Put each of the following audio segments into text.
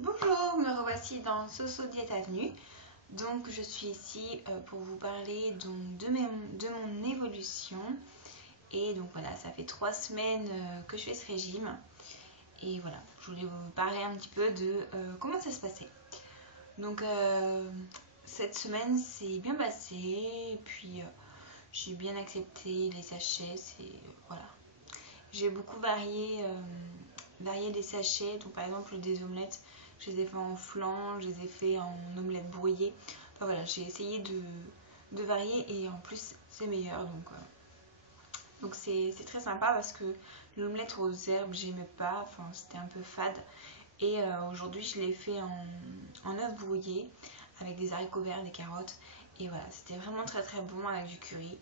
Bonjour, me revoici dans Soso Diète Avenue. Donc je suis ici pour vous parler donc, de mon évolution. Et donc voilà, ça fait 3 semaines que je fais ce régime. Et voilà, je voulais vous parler un petit peu de comment ça se passait. Donc cette semaine c'est bien passé. Et puis j'ai bien accepté les sachets. Voilà. J'ai beaucoup varié les sachets. Donc par exemple des omelettes, je les ai fait en flan, je les ai fait en omelette brouillée. Enfin voilà, j'ai essayé de varier et en plus c'est meilleur. Donc c'est très sympa parce que l'omelette aux herbes j'aimais pas, enfin c'était un peu fade. Et aujourd'hui je l'ai fait en œuf brouillé avec des haricots verts, des carottes. Et voilà, c'était vraiment très très bon avec du curry.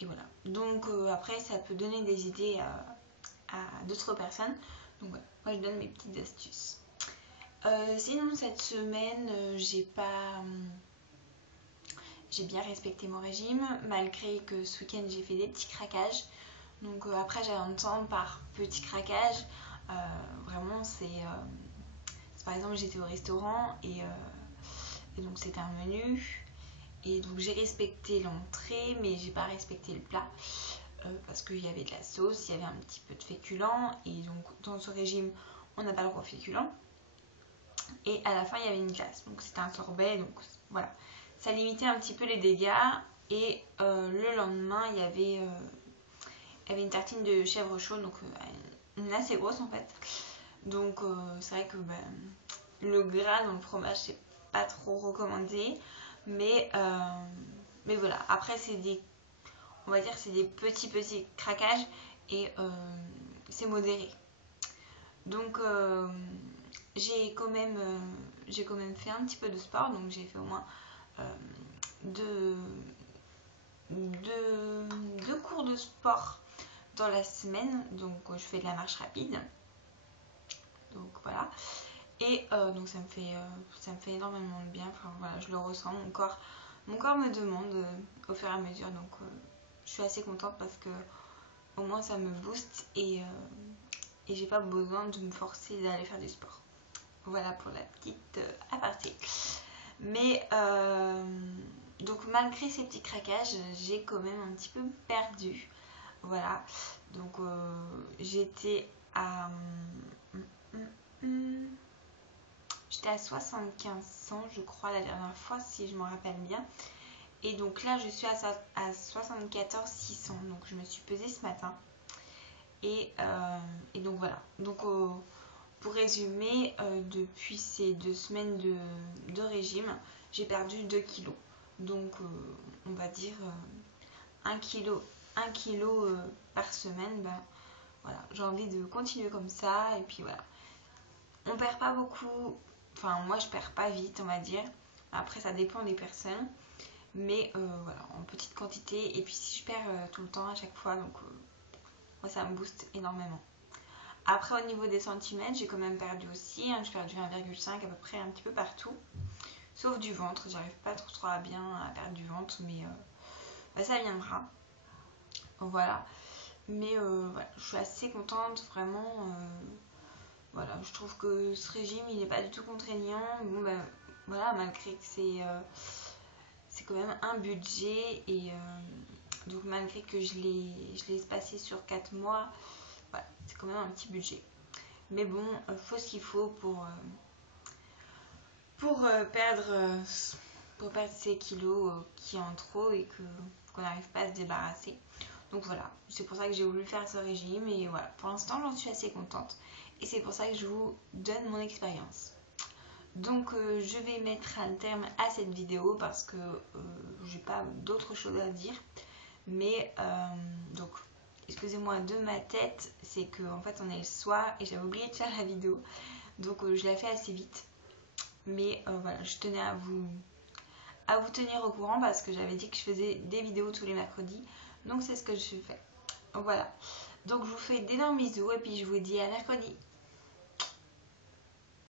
Et voilà. Donc après ça peut donner des idées à d'autres personnes. Donc voilà, moi je donne mes petites astuces. Sinon cette semaine j'ai bien respecté mon régime malgré que ce week-end j'ai fait des petits craquages. Donc après j'entends par petits craquages vraiment c'est par exemple j'étais au restaurant et donc c'était un menu et donc j'ai respecté l'entrée mais j'ai pas respecté le plat parce qu'il y avait de la sauce, il y avait un petit peu de féculent et donc dans ce régime on n'a pas le droit au féculent. Et à la fin il y avait une glace, donc c'était un sorbet, donc voilà, ça limitait un petit peu les dégâts. Et le lendemain il y avait une tartine de chèvre chaude, donc une assez grosse en fait. Donc c'est vrai que le gras dans le fromage c'est pas trop recommandé, mais voilà, après c'est des, on va dire c'est des petits craquages et c'est modéré. Donc j'ai quand même fait un petit peu de sport, donc j'ai fait au moins deux cours de sport dans la semaine. Donc je fais de la marche rapide, donc voilà. Et donc ça me fait énormément de bien. Enfin voilà, je le ressens, mon corps me demande au fur et à mesure. Donc je suis assez contente parce que au moins ça me booste et j'ai pas besoin de me forcer d'aller faire du sport. Voilà pour la petite aparté. Mais donc malgré ces petits craquages, j'ai quand même un petit peu perdu. Voilà. Donc j'étais à 75 ans je crois la dernière fois si je m'en rappelle bien. Et donc là je suis à 74 600. Donc je me suis pesée ce matin. Et donc voilà. Donc pour résumer, depuis ces 2 semaines de régime, j'ai perdu 2 kilos. Donc on va dire 1 kilo par semaine. Voilà, j'ai envie de continuer comme ça. Et puis voilà, on perd pas beaucoup. Enfin moi je perds pas vite on va dire. Après ça dépend des personnes. Mais voilà, en petite quantité. Et puis si je perds tout le temps à chaque fois, donc moi ça me booste énormément. Après au niveau des centimètres, j'ai quand même perdu aussi, hein, j'ai perdu 1,5 à peu près un petit peu partout. Sauf du ventre, j'arrive pas trop à bien à perdre du ventre, mais ça viendra. Voilà. Mais voilà, je suis assez contente, vraiment. Voilà, je trouve que ce régime, il n'est pas du tout contraignant. Bon, voilà, malgré que c'est quand même un budget. Et donc, malgré que je l'ai espacé sur 4 mois, voilà, c'est quand même un petit budget. Mais bon, faut ce qu'il faut pour perdre ces kilos qui en trop et qu'on n'arrive pas à se débarrasser. Donc voilà, c'est pour ça que j'ai voulu faire ce régime et voilà, pour l'instant j'en suis assez contente et c'est pour ça que je vous donne mon expérience. Donc je vais mettre un terme à cette vidéo parce que j'ai pas d'autre chose à dire. Mais donc excusez-moi de ma tête, c'est qu'en fait on est le soir et j'avais oublié de faire la vidéo. Donc je l'ai fait assez vite. Mais voilà, je tenais à vous tenir au courant parce que j'avais dit que je faisais des vidéos tous les mercredis. Donc c'est ce que je fais. Voilà. Donc je vous fais d'énormes bisous et puis je vous dis à mercredi.